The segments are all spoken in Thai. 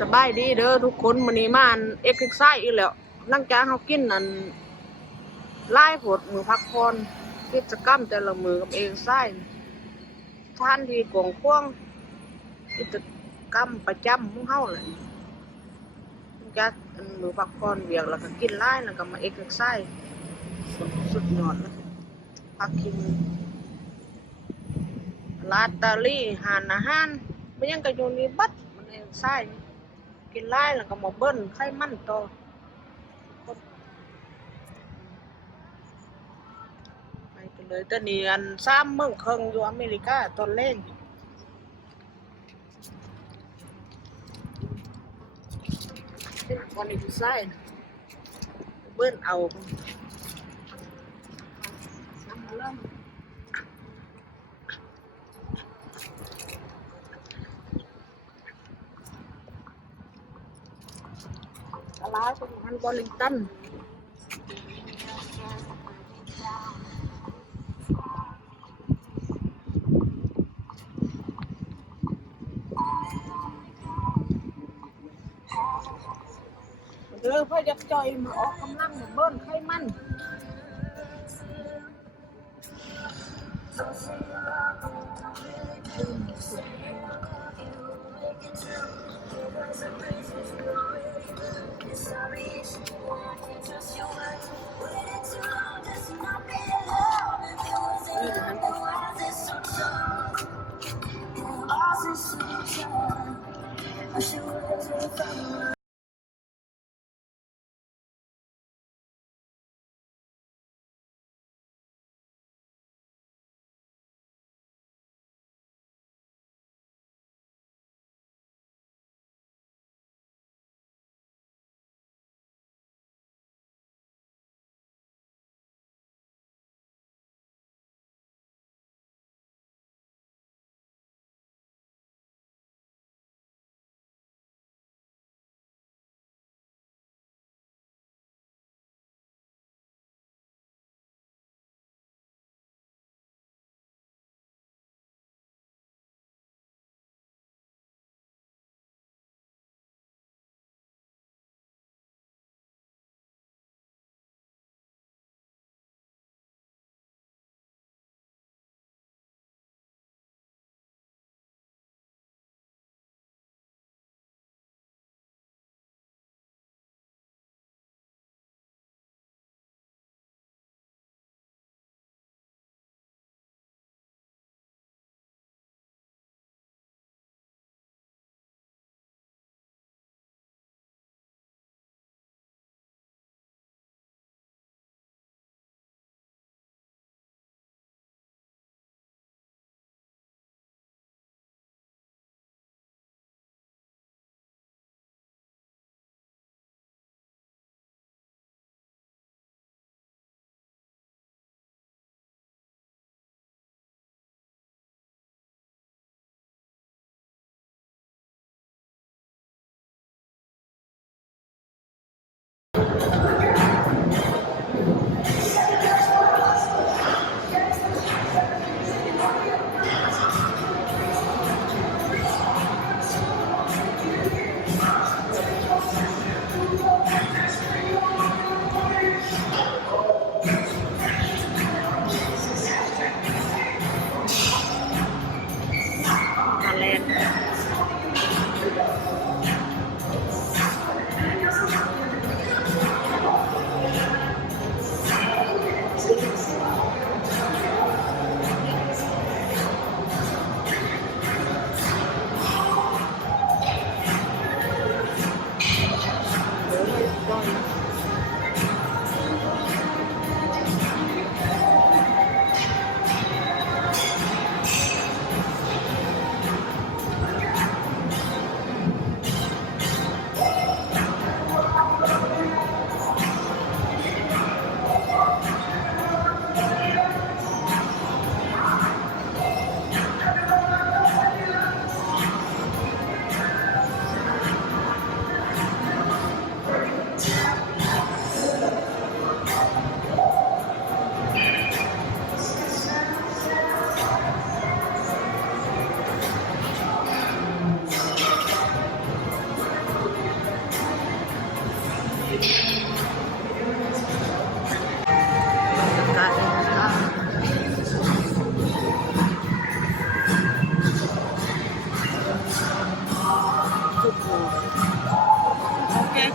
สบายดีเด้อทุกคนมื้อนี้มาเอ็กซ์ไซส์อีกแล้วหลังจากเฮากินนั่นหลายโพดมื้อพักผ่อนกิจกรรมแต่ละมื้อกับเอ็กซ์ไซส์สถานที่กว้างขวางกิจกรรมประจำของเฮาแหละหลังจากมื้อพักผ่อนเวียกแล้วก็กินหลายแล้วก็มาเอ็กซ์ไซส์สุดยอดเลยพักกินลาดตาลีหานอาหารมันยังก็อยู่นี่บัดมันเอ็กซ์ไซส์กินหลายแล้วก็มาเบิ้ลไขมันต่อ ไปกันเลยตอนนี้อัน3 โมงครึ่งอยู่อเมริกาตอนเล่นวันนี้พี่ไส้เบิ้ลเอาน้ำมาเริ่มตลาดของมันวอลลิงตันเด้อเพื่อจะจอยมาออกกำลังเบิ้ลไขมันนี่นะ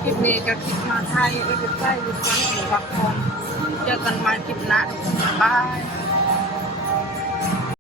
ลิปนี้จะคลิปมาไทยเอ็กซ์ไซส์ดูครั้งหนึ่งพักผ่อนเจอกันใหม่คลิปหน้าบ๊ายบาย